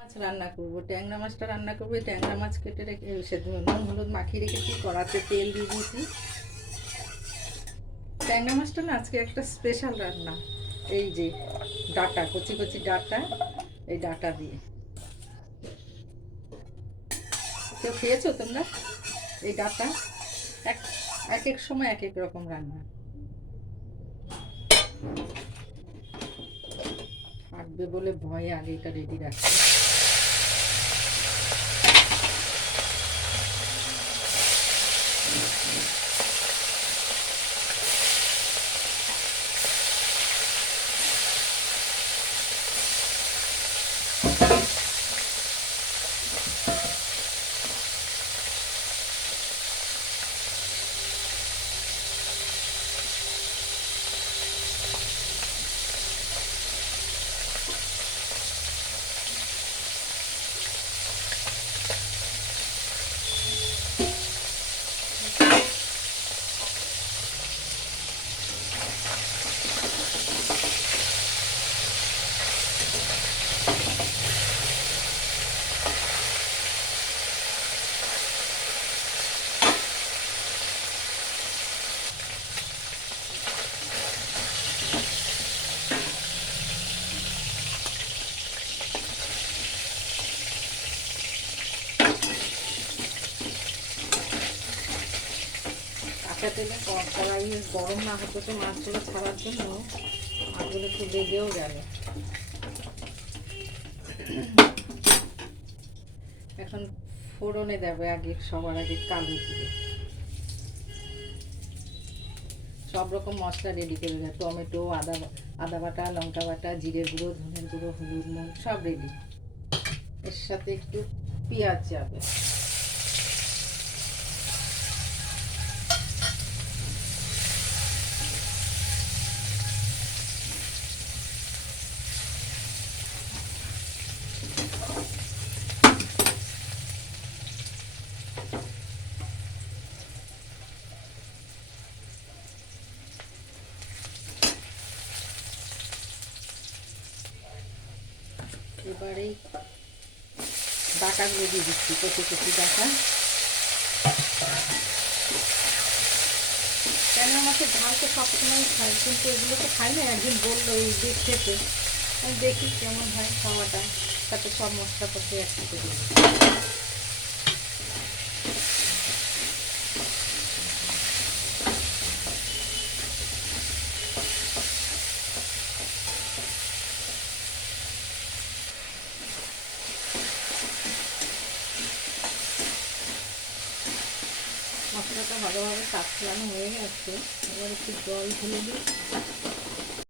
মাছ রান্না করবো, ট্যাংরা মাছটা রান্না করবো। ট্যাংরা মাছ কেটে রেখে সেদ্ধ নুন হলুদ মাখিয়ে রেখেছি, কড়াতে তেল দিয়ে দিয়েছি। ট্যাংরা মাছটা না আজকে একটা স্পেশাল রান্না। এই যে ডাটা, কচি কচি ডাটা, এই ডাটা দিয়ে। কেউ খেয়েছো তোমরা এই ডাটা? এক এক এক সময় এক এক রকম রান্না। ফাটবে বলে ভয়ে আগে এটা রেডি রাখছি। কাঁচা তেলে কড়াই গরম না হতো তো মাছগুলো ছাড়ার জন্য মাছগুলো একটু লেগেও গেল। এখন ফোড়নে দেবে আগে, সবার আগে কালো জিরে। সব রকম মশলা রেডি করে দেয়, টমেটো, আদা বাটা, লঙ্কা বাটা, জিরে গুঁড়ো, ধনের গুঁড়ো, হলুদ, নুন সব রেডি। এর সাথে একটু পেঁয়াজ যাবে। এবারে ডাটাগুলো দিয়ে দিচ্ছি, কচি কচি ডাটা। ট্যাংরা মাছের ঝাল তো সবসময় খাই, কিন্তু এগুলো তো খাই না। একদিন বললো এই দিয়ে খেতে, আমি দেখি কেমন হয় খাওয়াটা। তাতে সব মশলাপাতি একসাথে দিয়ে মশলাটা ভালোভাবে কাটলানো হয়ে গেছে। এবার একটু জল ঢেলে দিই।